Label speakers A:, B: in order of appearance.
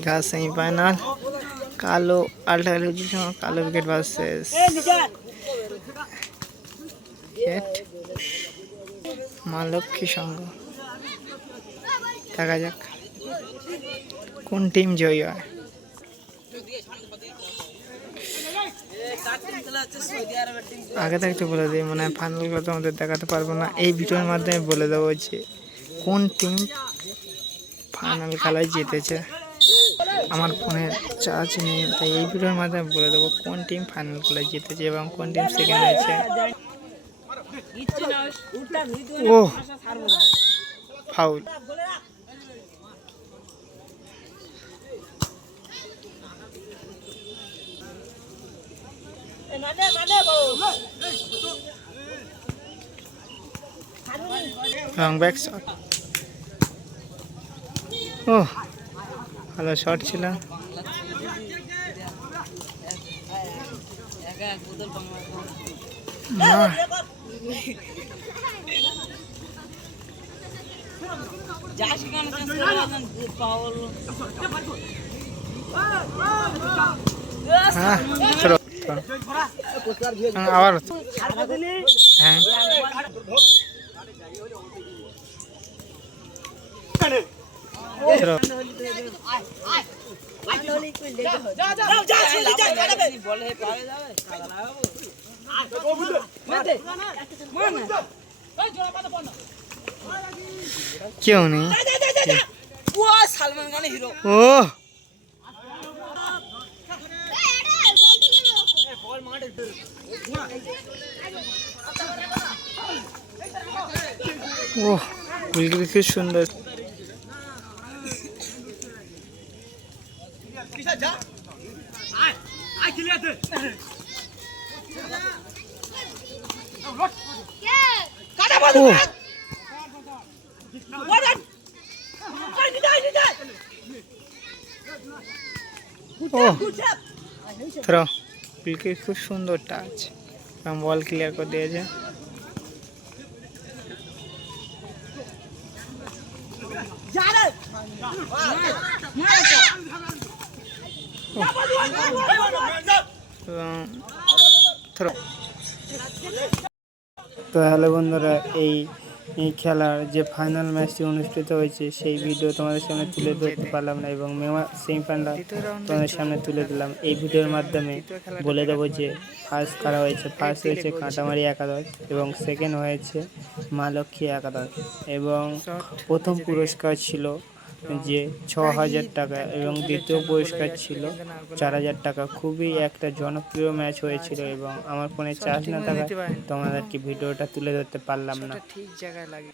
A: Megha semifinal. কালো ultra কালো wicket versus Maa Lakshmi সংঘ। দেখা যাক কোন টিম জয়ী হয়। আগে থাকতে বলে দিই মানে ফাইনালগুলো তোমাদের দেখাতে পারব না। এই ভিডিওর মাধ্যমে বলে দেবো যে কোন টিম ফাইনাল খেলায় জিতেছে। আমার ফোনের চার্জ নেই, তাই এই ভিডিওর মাধ্যমে বলে দেবো কোন টিম ফাইনাল খেলায় জিতেছে এবং কোন টিম সেকেন্ড হয়েছে। ও ফাউল লং ব্যাক শট ও ভালো শট ছিল। আবার হ্যাঁ। থ্রো কেউ নেই
B: সালমান খানের হিরো
A: ও ও বিলকুল খুব সুন্দর ও। ও। থ্রো বিলকুল খুব সুন্দর টাচ। এবং বল ক্লিয়ার করে দিয়েছে থ্রো তো হ্যালো বন্ধুরা, এই খেলার যে ফাইনাল ম্যাচটি অনুষ্ঠিত হয়েছে, সেই ভিডিও তোমাদের সামনে তুলে ধরতে পারলাম না এবং মেমা সেমিফাইনাল তোমাদের সামনে তুলে দিলাম। এই ভিডিওর মাধ্যমে বলে দেবো যে ফার্স্ট কারা হয়েছে? ফার্স্ট হয়েছে কাঁটামারি একাদশ এবং সেকেন্ড হয়েছে মা লক্ষ্মী একাদশ। এবং প্রথম পুরস্কার ছিল যে ছ হাজার টাকা এবং দ্বিতীয় পুরস্কার ছিল চার হাজার টাকা। খুবই একটা জনপ্রিয় ম্যাচ হয়েছিল এবং আমার ফোনে চার্জ না থাকায় তোমাদেরকে ভিডিওটা তুলে ধরতে পারলাম না। ঠিক জায়গায় লাগে।